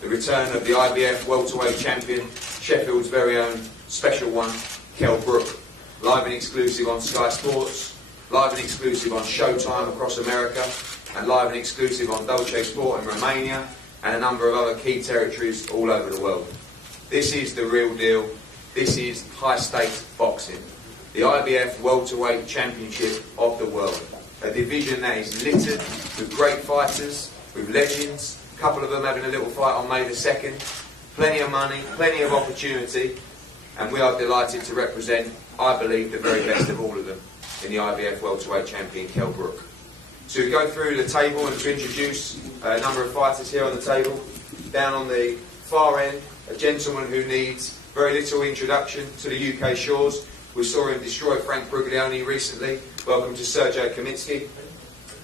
the return of the IBF welterweight champion, Sheffield's very own special one, KELL BROOK. Live and exclusive on Sky Sports, live and exclusive on Showtime across America, and live and exclusive on Dolce Sport in Romania, and a number of other key territories all over the world. This is the real deal. This is high-stakes boxing. The IBF welterweight championship of the world. A division that is littered with great fighters, with legends, a couple of them having a little fight on May the 2nd, plenty of money, plenty of opportunity, and we are delighted to represent, I believe, the very best of all of them in the IBF welterweight champion, KELL BROOK. To go through the table and to introduce a number of fighters here on the table, down on the far end, a gentleman who needs very little introduction to the UK shores. We saw him destroy Frank Bruglione recently. Welcome to Sergio Kamitsky.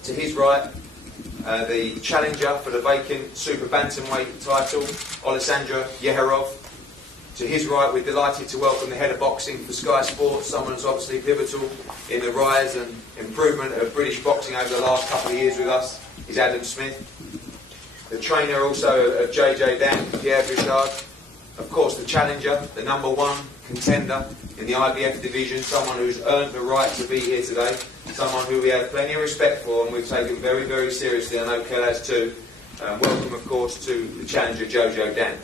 To his right, the challenger for the vacant super bantamweight title, Alessandro Yeherov. To his right, we're delighted to welcome the head of boxing for Sky Sports, someone who's obviously pivotal in the rise and improvement of British boxing over the last couple of years with us, is Adam Smith. The trainer also of JJ Dan, Pierre Bouchard. Of course, the challenger, the number one contender in the IBF division, someone who's earned the right to be here today, someone who we have plenty of respect for and we've taken very, very seriously. I know KELL has too. Welcome, of course, to the challenger, JOJO Dan.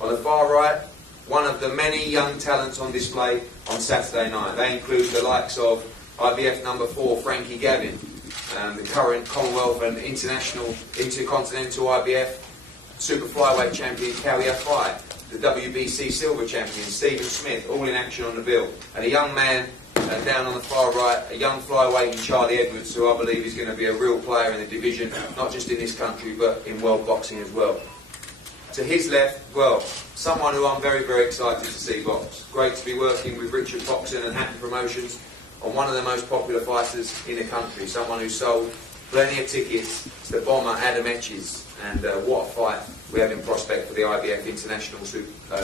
On the far right, one of the many young talents on display on Saturday night. They include the likes of IBF number 4, Frankie Gavin, the current Commonwealth and International Intercontinental IBF Super Flyweight champion, Kal Yafai, the WBC Silver champion, Stephen Smith, all in action on the bill. And a young man down on the far right, a young flyweight in Charlie Edwards, who I believe is going to be a real player in the division, not just in this country, but in world boxing as well. To his left, well, someone who I'm very, very excited to see box. Great to be working with Richard Boxing and Hatton Promotions on one of the most popular fighters in the country, someone who sold plenty of tickets to the bomber Adam Etches, and what a fight we have in prospect for the IBF International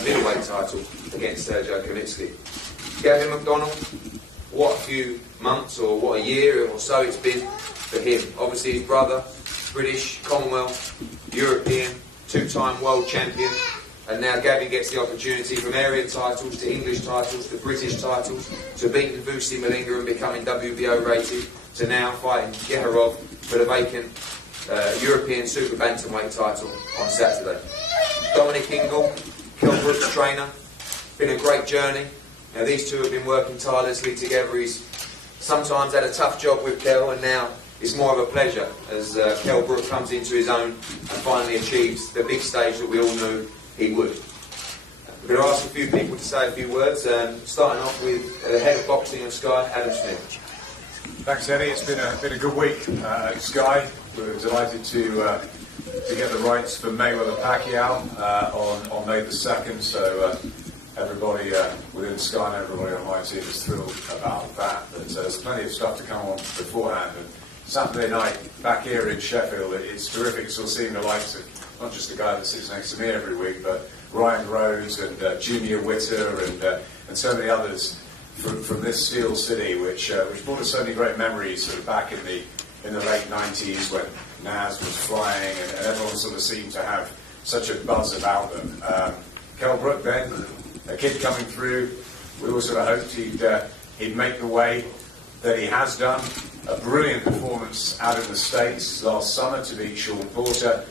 middleweight title against Sergio Kamitsky. Gavin McDonnell, what a few months or what a year or so it's been for him. Obviously his brother, British, Commonwealth, European, two-time world champion, and now Gavin gets the opportunity from area titles to English titles to British titles to beating Vusi Malinga and becoming WBO rated to now fighting Yeherov for the vacant European Super Bantamweight title on Saturday. Dominic Ingle, KELL BROOK's trainer. Been a great journey. Now these two have been working tirelessly together. He's sometimes had a tough job with KELL, and now it's more of a pleasure as KELL BROOK comes into his own and finally achieves the big stage that we all knew he would. We're going to ask a few people to say a few words, starting off with the head of boxing of Sky, Adam Smith. Thanks, Eddie. It's been a good week at Sky. We're delighted to get the rights for Mayweather-Pacquiao on May the 2nd, so everybody within Sky and everybody on my team is thrilled about that. But there's plenty of stuff to come on beforehand. And Saturday night, back here in Sheffield, it's terrific still seeing the likes of not just the guy that sits next to me every week, but Ryan Rhodes and Junior Witter and so many others from this steel city, which brought us so many great memories sort of back in the late 90s when Naz was flying and everyone sort of seemed to have such a buzz about them. KELL BROOK then, a kid coming through, we all sort of hoped he'd make the way that he has done. A brilliant performance out of the States last summer to beat Sean Porter,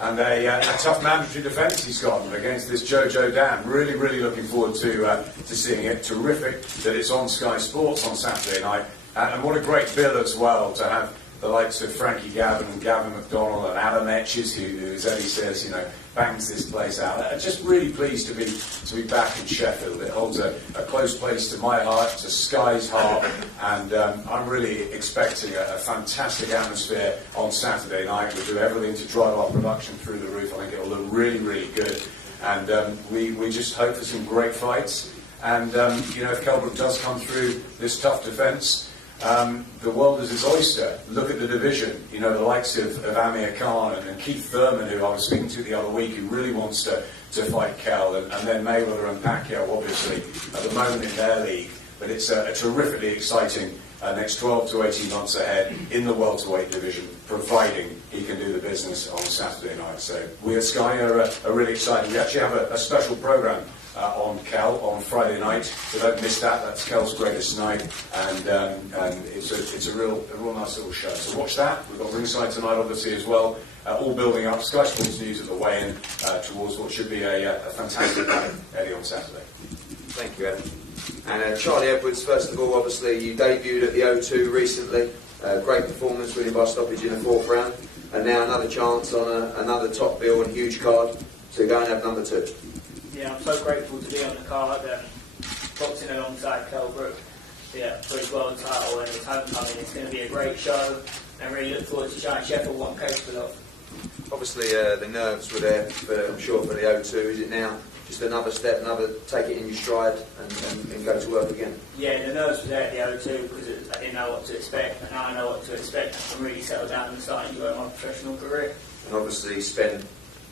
and a tough mandatory defence he's got against this JOJO Dan. Really, really looking forward to seeing it. Terrific that it's on Sky Sports on Saturday night, and what a great bill as well to have the likes of Frankie Gavin and Gavin McDonnell and Adam Etches, who, as Eddie says, bangs this place out. I'm just really pleased to be back in Sheffield. It holds a close place to my heart, to Sky's heart, and I'm really expecting a fantastic atmosphere on Saturday night. We'll do everything to drive our production through the roof. I think it'll look really, really good, and we just hope for some great fights. And if KELL BROOK does come through this tough defence, the world is his oyster. Look at the division, the likes of Amir Khan and Keith Thurman, who I was speaking to the other week, who really wants to fight KELL, and then Mayweather and Pacquiao, obviously, at the moment in their league. But it's a terrifically exciting next 12 to 18 months ahead in the welterweight division, providing he can do the business on Saturday night. So we at Sky are really excited. We actually have a special programme on KELL on Friday night, so don't miss that. That's KELL's greatest night, and it's a real nice little show. So watch that. We've got ringside tonight, obviously, as well. All building up. Sky Sports News at the weigh-in towards what should be a fantastic night, Eddie, on Saturday. Thank you, Adam. And Charlie Edwards, first of all, obviously you debuted at the O2 recently. Great performance, winning by stoppage in the 4th round, and now another chance on another top bill and huge card to go and have number 2. Yeah, I'm so grateful to be on the card, boxing alongside KELL BROOK, for his world title and his homecoming. It's going to be a great show, and I really look forward to showing Sheffield what I'm capable of. Obviously, the nerves were there, I'm sure, for the O2. Is it now just another step, take it in your stride and go to work again? Yeah, the nerves were there at the O2 because I didn't know what to expect, and now I know what to expect. I'm really settled down and starting to enjoy my professional career. And obviously, spent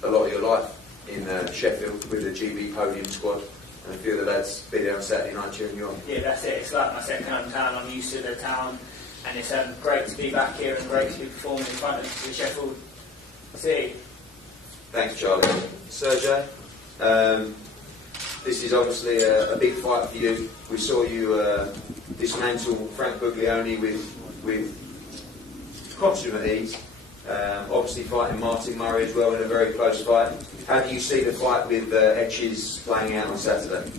a lot of your life in Sheffield with the GB podium squad, and a few of the lads be there on Saturday night cheering you on. Yeah, that's it. It's like my second hometown. I'm used to the town, and it's great to be back here and great to be performing in front of the Sheffield City. Thanks, Charlie. Sergey, this is obviously a big fight for you. We saw you dismantle Frank Buglioni with consummate ease. Obviously fighting Martin Murray as well in a very close fight. How do you see the fight with Etches playing out on Saturday?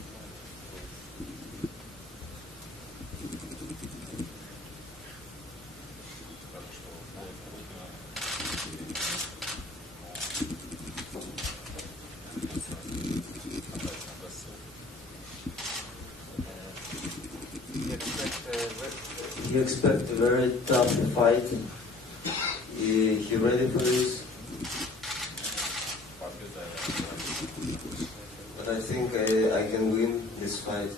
You expect a very tough fight. You ready for this? But I think I can win this fight.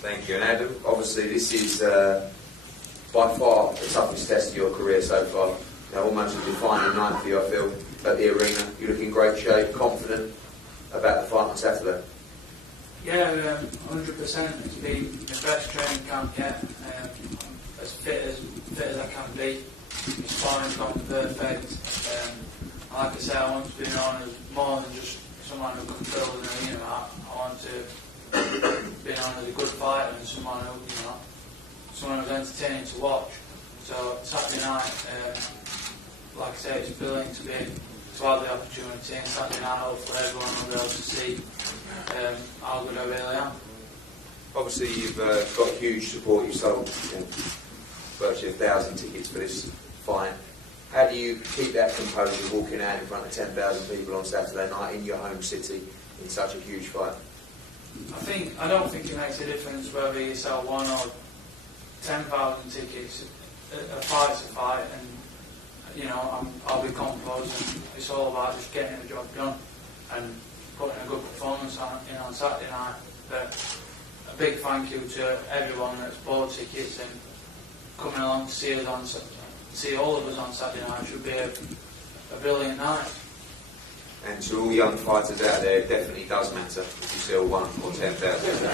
Thank you. And Adam, obviously this is by far the toughest test of your career so far. Almost a defining night for you, I feel, at the arena. You look in great shape, confident about the fight on Saturday. Yeah, 100%. It's been the best training camp yet. I'm as fit as I can be. My sparring's gone perfect. Like I said, I want to be known as more than just someone who can fill an arena. I want to be known as a good fighter and someone who's entertaining to watch. So Saturday night, like I say, it's brilliant to have the opportunity, and Saturday night hopefully everyone will be able to see how good I really am. Obviously you've got huge support. You've sold virtually 1,000 tickets for this fight. How do you keep that composure walking out in front of 10,000 people on Saturday night in your home city in such a huge fight? I don't think it makes a difference whether you sell 1 or 10,000 tickets. A fight's a fight, and I'll be composed, and it's all about just getting the job done and putting a good performance on Saturday night. But a big thank you to everyone that's bought tickets and coming along to see all of us on Saturday night. It should be a brilliant night. And to all young fighters out there, it definitely does matter if you sell 1 or 10,000.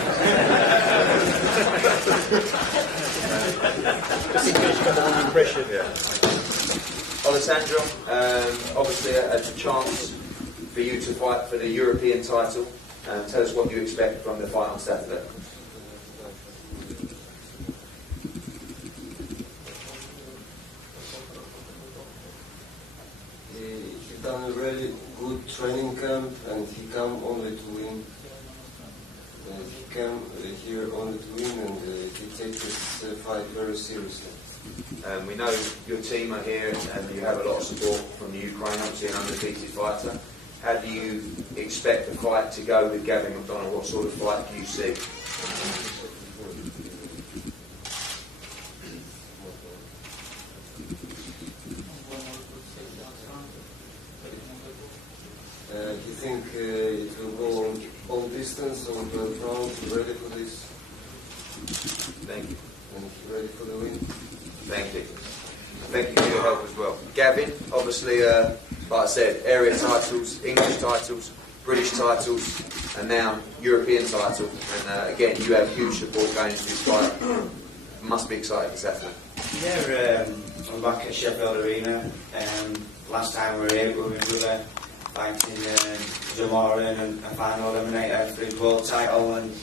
Impression. Yeah. Alessandro, obviously a chance for you to fight for the European title. Tell us what you expect from the fight on Saturday. He done a really good training camp, and he come only to win. He came here only to win, and he takes this fight very seriously. We know your team are here, and you have a lot of support from the Ukraine, obviously an undefeated fighter. How do you expect the fight to go with Gavin McDonald? What sort of fight do you see? You think it will go on all distance, on 12 rounds? You ready for this? Thank you. And you ready for the win? Thank you. Thank you for your help as well. Gavin, obviously, like I said, area titles, English titles, British titles, and now European title. And again, you have huge support going into this fight. must be excited for Saturday. Yeah, I'm back at Sheffield Arena. Last time we were here, we were fighting Jamoran and a final eliminator for his world title, and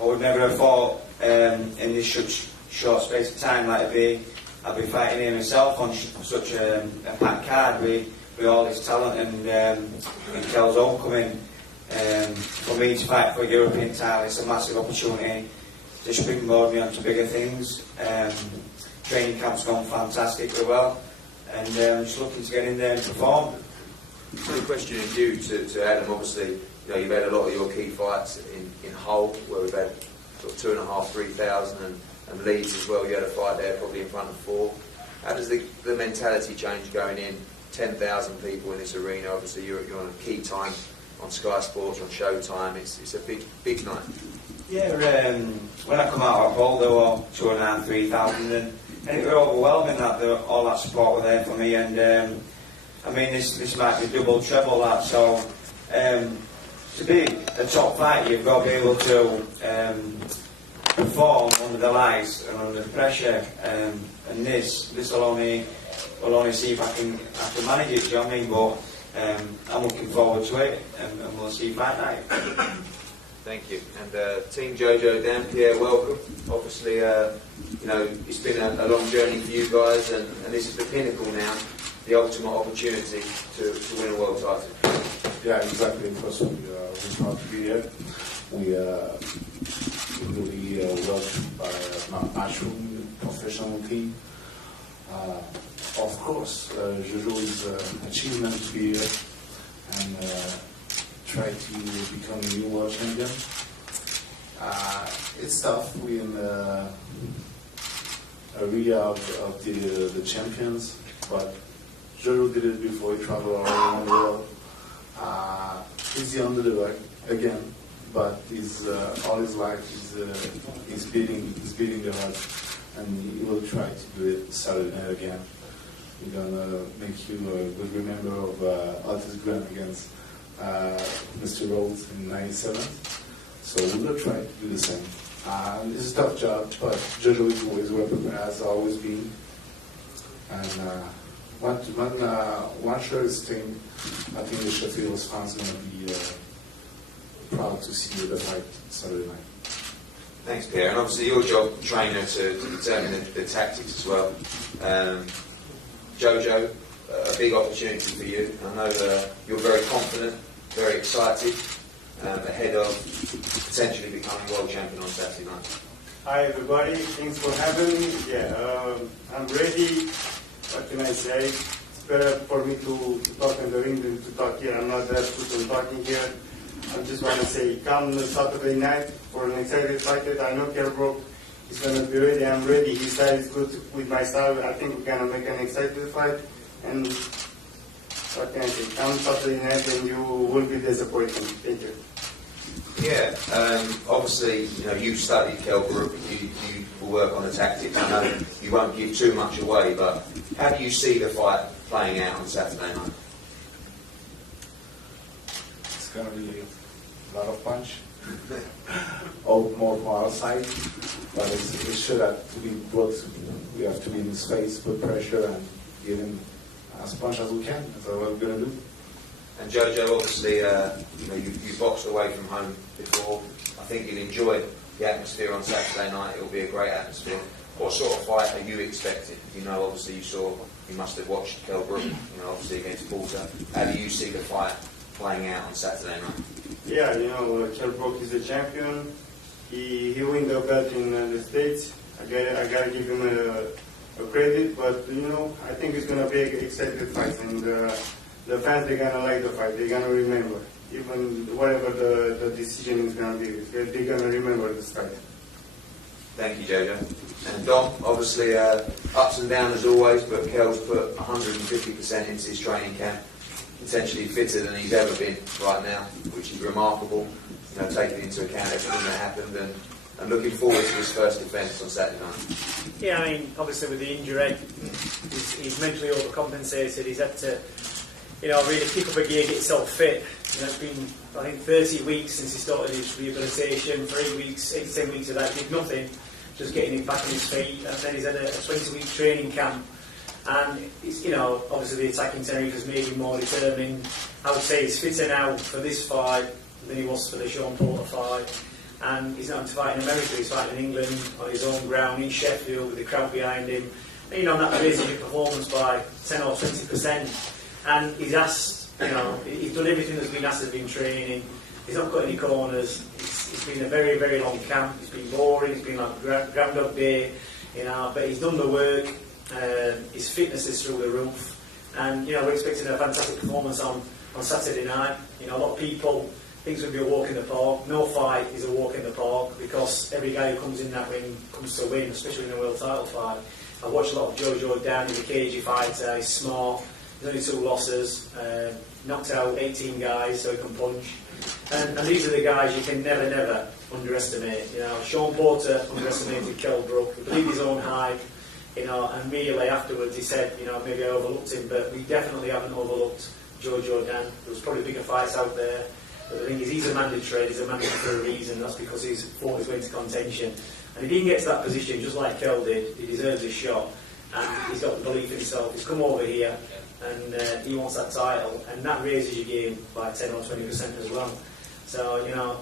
I would never have thought in this short space of time that I'd be fighting him myself on such a packed card with all his talent and KELL's homecoming. For me to fight for a European title, it's a massive opportunity to springboard me onto bigger things. Training camp's gone fantastically well, and I'm just looking to get in there and perform. The question is due to Adam. Obviously, you've had a lot of your key fights in Hull, where we've had sort of 2,500, 3,000, and Leeds as well. You had a fight there, probably in front of 4. How does the mentality change going in? 10,000 people in this arena. Obviously, you're on a key time on Sky Sports, on Showtime. It's a big night. Yeah, when I come out of Hull, there were 2,500, 3,000, and it was overwhelming that all that support were there for me. And I mean, this might be double, treble that. So to be a top fighter, you've got to be able to perform under the lights and under the pressure. And this will only see if I can manage it. Do you know what I mean? But I'm looking forward to it, and we'll see fight night. Thank you. And Team JOJO, Dan, Pierre, welcome. Obviously, it's been a long journey for you guys, and this is the pinnacle now, the ultimate opportunity to win a world title. Yeah, exactly. First, we're proud to be here. We really worked by a matchroom professional team. Of course, JOJO is an achievement to be here and try to become a new world champion. It's tough. We're in the area of the champions, but JOJO did it before. He traveled all around the world. He's the underdog again, but all his life he's beating the odds, and he will try to do it Saturday night again. We're gonna make you a good remember of Otis Grant against Mr. Rhodes in '97. So we will try to do the same. It's a tough job, but JOJO is always well prepared, has always been. And one surest thing, I think the Sheffield fans are going to be proud to see the fight Saturday night. Thanks, Pierre. And obviously, your job, trainer, to determine the tactics as well. JOJO, a big opportunity for you. I know you're very confident, very excited, ahead of potentially becoming world champion on Saturday night. Hi everybody, thanks for having me. I'm ready. What can I say? It's better for me to talk in the ring than to talk here. I'm not that good on talking here. I just want to say, come Saturday night for an excited fight. I know BROOK is going to be ready. I'm ready. His style is good with my style. I think we're going to make an excited fight. And what can I say? Come Saturday night and you will be disappointed. Thank you. Yeah, obviously, you studied KELL BROOK. You will work on the tactics. I know you won't give too much away, but how do you see the fight playing out on Saturday night? It's going to be a lot of punch. More from our side, but it's sure that to be both, we have to be in his face, put pressure, and give him as much as we can. That's what we're going to do. And JOJO, obviously, you boxed away from home before. I think you'll enjoy the atmosphere on Saturday night. It'll be a great atmosphere. What sort of fight are you expecting? Obviously you must have watched KELL BROOK, obviously against Porter. How do you see the fight playing out on Saturday night? Yeah, KELL BROOK is a champion. He won the belt in the States. I gotta give him a credit, but I think it's gonna be an exciting fight, and the fans, they're gonna like the fight. They're gonna remember, even whatever the decision is gonna be. They're gonna remember this fight. Thank you, JOJO. And Dom, obviously ups and downs as always, but KELL's put 150% into his training camp. Potentially fitter than he's ever been right now, which is remarkable, taking into account everything that happened, and looking forward to his first defence on Saturday night. Yeah, obviously with the injury, he's mentally overcompensated. He's had to, really pick up a gear, get himself fit. It's been, I think, 30 weeks since he started his rehabilitation, 3 weeks, 8 to 10 weeks of that, did nothing. just getting him back on his feet, and then he's had a 20-week training camp. And it's, you know, obviously the attacking technique has made him more determined. I would say he's fitter now for this fight than he was for the Sean Porter fight. And he's not having to fight in America, he's fighting in England on his own ground in Sheffield with the crowd behind him. And, you know, that raises your performance by 10 or 20%. And he's asked, you know, he's done everything that's been asked of him in training. He's not cut any corners. It's been a very, very long camp. It's been boring. It's been like Groundhog Day, you know. But he's done the work. His fitness is through the roof. And, you know, we're expecting a fantastic performance on Saturday night. You know, a lot of people think it's going to be a walk in the park. No fight is a walk in the park because every guy who comes in that ring comes to win, especially in a world title fight. I've watched a lot of JOJO down. He's a cagey fighter. He's smart. There's only 2 losses. Knocked out 18 guys, so he can punch. And these are the guys you can never, never underestimate. You know, Sean Porter underestimated KELL BROOK. He believed his own hype. You know, and immediately afterwards he said, you know, maybe I overlooked him, but we definitely haven't overlooked JOJO Dan. There was probably bigger fights out there. But the thing is, he's a mandatory. He's a mandatory for a reason. That's because he's fought his way into contention. And if he can get to that position, just like KELL did, he deserves his shot. And he's got the belief in himself. He's come over here, and he wants that title. And that raises your game by 10 or 20% as well. So, you know,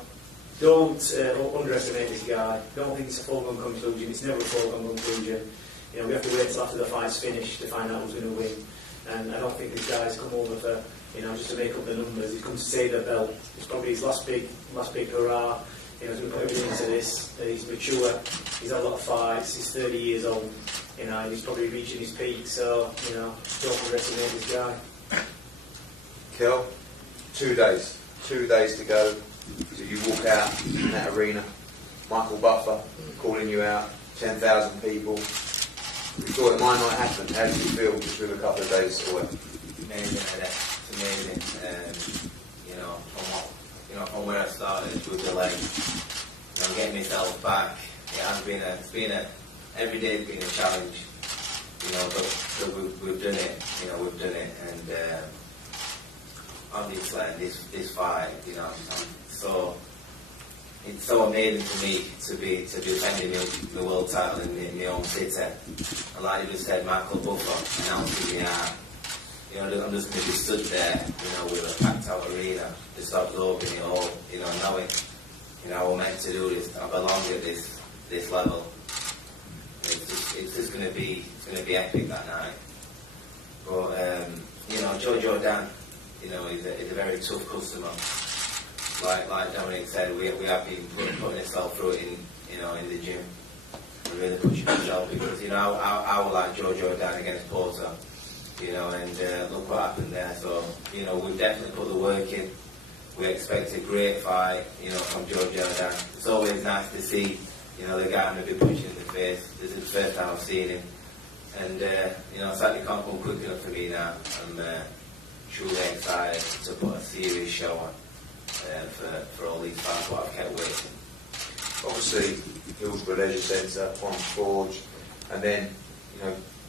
don't underestimate this guy. Don't think it's a foregone conclusion. It's never a foregone conclusion. You know, we have to wait until after the fight's finished to find out who's going to win. And I don't think this guy's come over for, you know, just to make up the numbers. He's come to save the belt. It's probably his last big hurrah. You know, he's going to put everything into this. He's mature. He's had a lot of fights. He's 30 years old. You know, and he's probably reaching his peak. So, you know, don't underestimate this guy. KELL, 2 days. 2 days to go. So you walk out in that arena. Michael Buffer calling you out. 10,000 people. We thought it might not happen. How did you feel just with a couple of days away? Amazing, it's amazing. From where I started with the leg, getting myself back. It's been every day has been a challenge. But we've done it. We've done it, and obviously this fight, it's so amazing for me to be defending the world title in my own city. And like you just said, Michael Buffer announcing me out. I'm just going to be stood there, with a packed out arena, just absorbing it all, knowing, we're meant to do this, I belong at this level. It's just going to be epic that night. But JOJO Dan, is a very tough customer. Like Dominic said, we have been putting ourselves through it in the gym. We're really pushing ourselves because I would like JOJO Dan against Porter. And look what happened there. So, we've definitely put the work in. We expect a great fight, from JOJO Dan. It's always nice to see, the guy I'm going to be punching in the face. This is the first time I've seen him. And, sadly can't come quick enough for me now. I'm truly excited to put a serious show on for all these fans, but I've kept waiting. Obviously, Hillsborough Leisure Centre, Palms Forge, and then,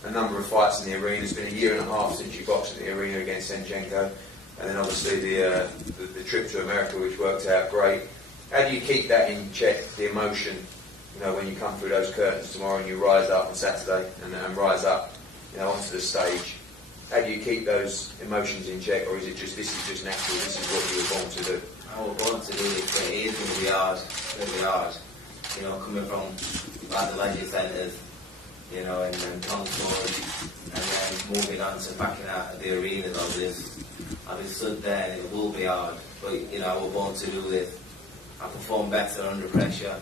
a number of fights in the arena. It's been a year and a half since you boxed in the arena against Senchenko, and then obviously the trip to America, which worked out great. How do you keep that in check, the emotion, when you come through those curtains tomorrow and you rise up on Saturday and rise up, onto the stage? How do you keep those emotions in check, or is it just, this is just natural, this is what you were born to do? I was born to do this, but it is going to be hard, it's going to be hard. Coming from like the leisure centres, and then Concord, and then moving on to backing out of the arenas, I've been stood there, and it will be hard, but I was born to do this. I perform better under pressure.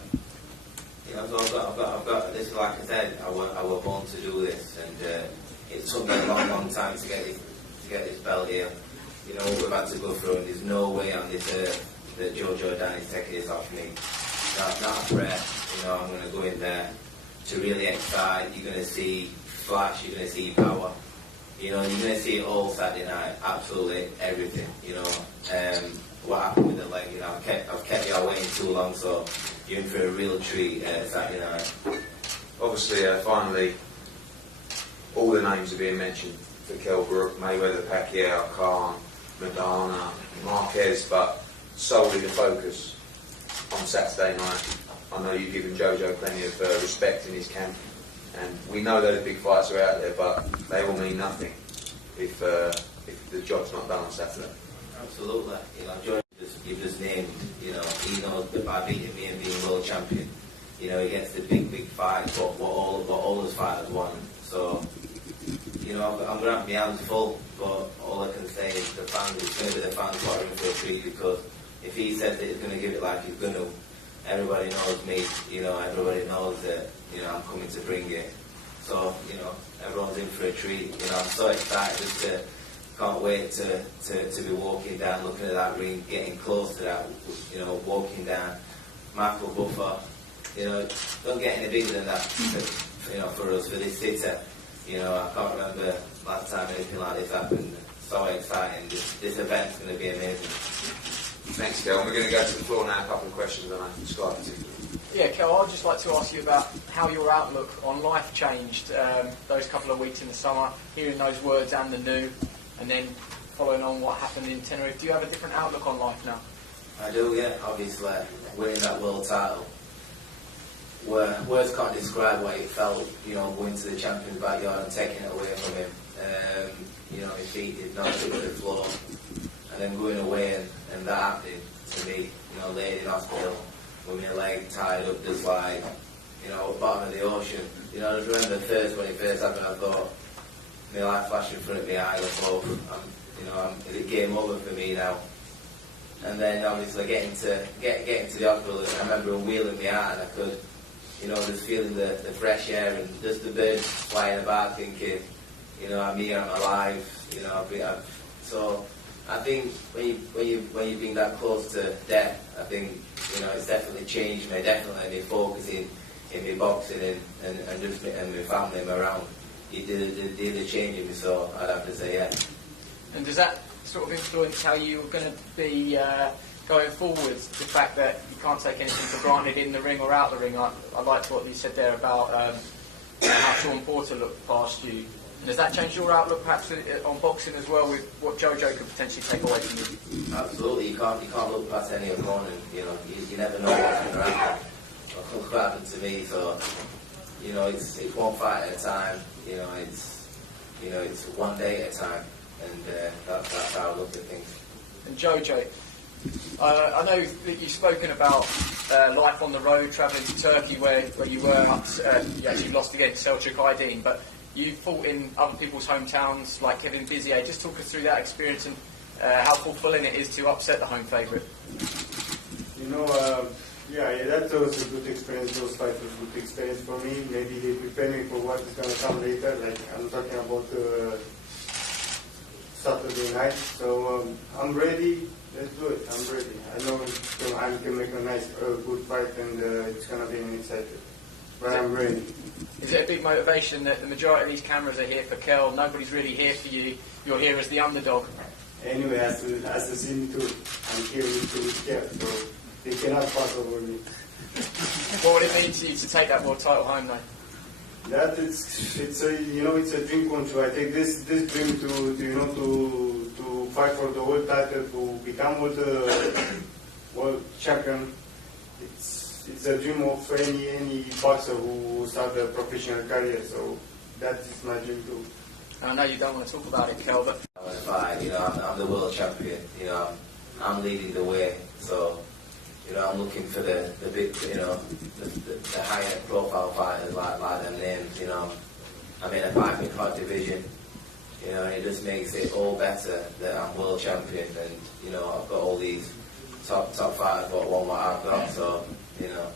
So I've got this, like I said, I was born to do this, and it took me a long time to get this belt here. What we've had to go through, and there's no way on this earth that JOJO Dan is taking this off me. Not a prayer. I'm going to go in there to really excite. You're going to see flash, you're going to see power. You're going to see it all Saturday night, absolutely everything. What happened with the leg, I've kept you waiting too long, so you're in for a real treat Saturday night. Obviously, finally, all the names are being mentioned for KELL BROOK, Mayweather, Pacquiao, Khan, Madonna, Marquez, but solely the focus on Saturday night, I know you've given JoJo plenty of respect in his camp, and we know those big fights are out there, but they all mean nothing if the job's not done on Saturday. Absolutely. You know, JoJo, you've just named, you know, he knows that by beating me and being world champion, you know, he gets the big fights, what all those fighters want. So, you know, I'm going to have my hands full, but all I can say is the fans, it's going to be the fans who are in for a treat, because if he says that he's going to give it like he's going to, everybody knows me, you know, everybody knows that, you know, I'm coming to bring it. So, you know, everyone's in for a treat. You know, I'm so excited just to, can't wait to be walking down, looking at that ring, getting close to that, you know, walking down. Michael Buffer, you know, don't get any bigger than that, you know, for us, for this city. You know, I can't remember last time anything like this happened. So exciting. This event's going to be amazing. Thanks, Kel. We're going to go to the floor now. A couple of questions on Sky particularly. Yeah, Kel, I'd just like to ask you about how your outlook on life changed those couple of weeks in the summer, hearing those words and the new, and then following on what happened in Tenerife. Do you have a different outlook on life now? I do, yeah. Obviously, winning that world title. Words can't describe what it felt, you know, going to the champion's backyard and taking it away from him. You know, his feet did not touch the floor. And then going away and that happening to me, you know, laid in hospital with my leg tied up just like, you know, at the bottom of the ocean. You know, I just remember when it first happened, I thought, my life flashing in front of my eyes, I thought, you know, is it game over for me now? And then obviously getting to the hospital, and I remember wheeling me out and I could, you know, just feeling the fresh air and just the birds flying about, thinking, you know, I'm here, I'm alive, you know, so I think when you've been that close to death, I think, you know, it's definitely changed me, definitely me focusing in my boxing and my family and around. It did a change in me, so I'd have to say, yeah. And does that sort of influence how you're going to be going forward? The fact that you can't take anything for granted in the ring or out the ring. I liked what you said there about how Sean Porter looked past you. And does that change your outlook perhaps on boxing as well, with what JoJo could potentially take away from you? Absolutely, you can't look past any opponent. You know, you never know what's going to happen. Look what happened to me. So, you know, it's one fight at a time. You know, it's one day at a time, and that's how I look at things. And JoJo, I know that you've spoken about life on the road, travelling to Turkey, where you were you actually lost against Selçuk Aydin, but you fought in other people's hometowns like Kevin Bizier. Just talk us through that experience and how fulfilling it is to upset the home favourite. You know, yeah, that was a good experience. Those fights was a good experience for me. Maybe they prepare me for what is going to come later. Like I'm talking about Saturday night. So I'm ready. Let's do it. I'm ready. I know I can make a nice, good fight, and it's going to be exciting. But I'm ready. Is it a big motivation that the majority of these cameras are here for KELL? Nobody's really here for you. You're here as the underdog. Anyway, as to see me too, I'm here with KELL, so they cannot pass over me. What would it mean to you to take that world title home, though? That it's a dream come true. I take this dream to fight for the world title, to become world champion. It's a dream of any boxer who starts a professional career. So that is my dream too. I know you don't want to talk about it, KELL, but You know, I'm the world champion. You know, I'm leading the way. So, you know, I'm looking for the big, you know, the higher profile fighters like them names. You know, I'm in a piping hot division. You know, it just makes it all better that I'm world champion, and you know, I've got all these top fighters what want what I've got. So, you know,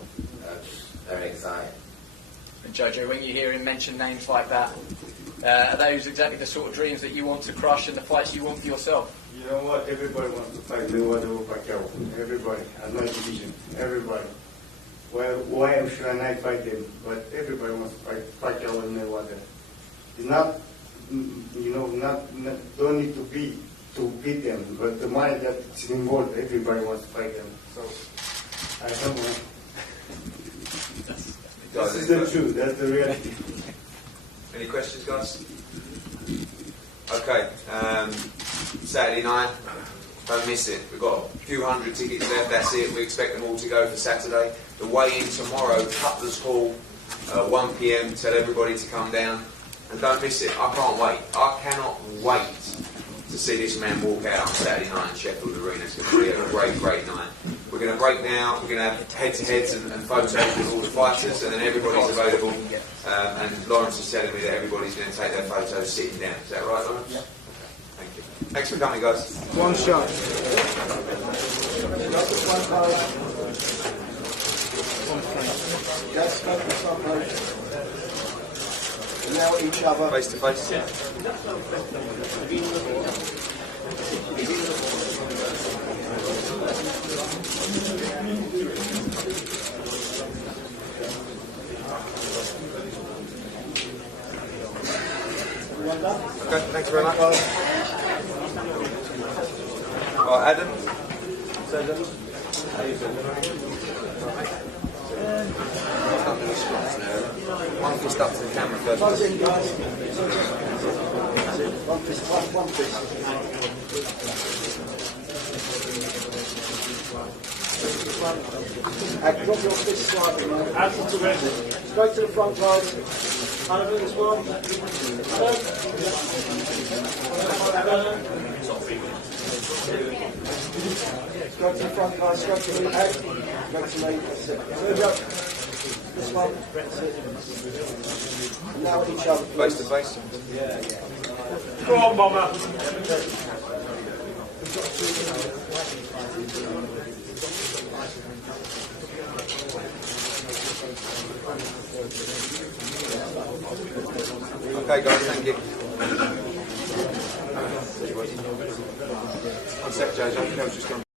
I'm just very excited. And JoJo, when you hear him mention names like that, are those exactly the sort of dreams that you want to crush and the fights you want for yourself? You know what? Everybody wants to fight Mayweather or Pacquiao. Everybody, at my division. Everybody. Well, why should I not fight them? But everybody wants to fight Pacquiao and Mayweather. It's not, you know, don't need to beat them, but the money that's involved, everybody wants to fight them. So, I don't know. This is the truth. That's the reality. Any questions, guys? Okay. Saturday night, Don't miss it. We've got a few hundred tickets left, that's it. We expect them all to go for Saturday. The weigh-in tomorrow, Cutler's Hall, 1 PM. Tell everybody to come down. And don't miss it. I can't wait. I cannot wait to see this man walk out on Saturday night in Sheffield Arena. It's going to be a great, great night. We're going to break now. We're going to have head-to-heads and photos with all the fighters, and then everybody's available. And Lawrence is telling me that everybody's going to take their photos sitting down. Is that right, Lawrence? Yeah. Thank you. Thanks for coming, guys. One shot. Yes, focus on both. Now each other. Face to face. Okay, thanks very much. Adam. One fist up to the camera first. One fist. Drop your fist slightly, mate. Straight to the front, guys. Over as well. Straight to the front, guys. Straight to the head. Straight to me. That's it. Move up. This one. That's it. And now each other. Face to face. Go on, Bomber. Okay, guys, thank you. One sec, JoJo. Kel's just gone.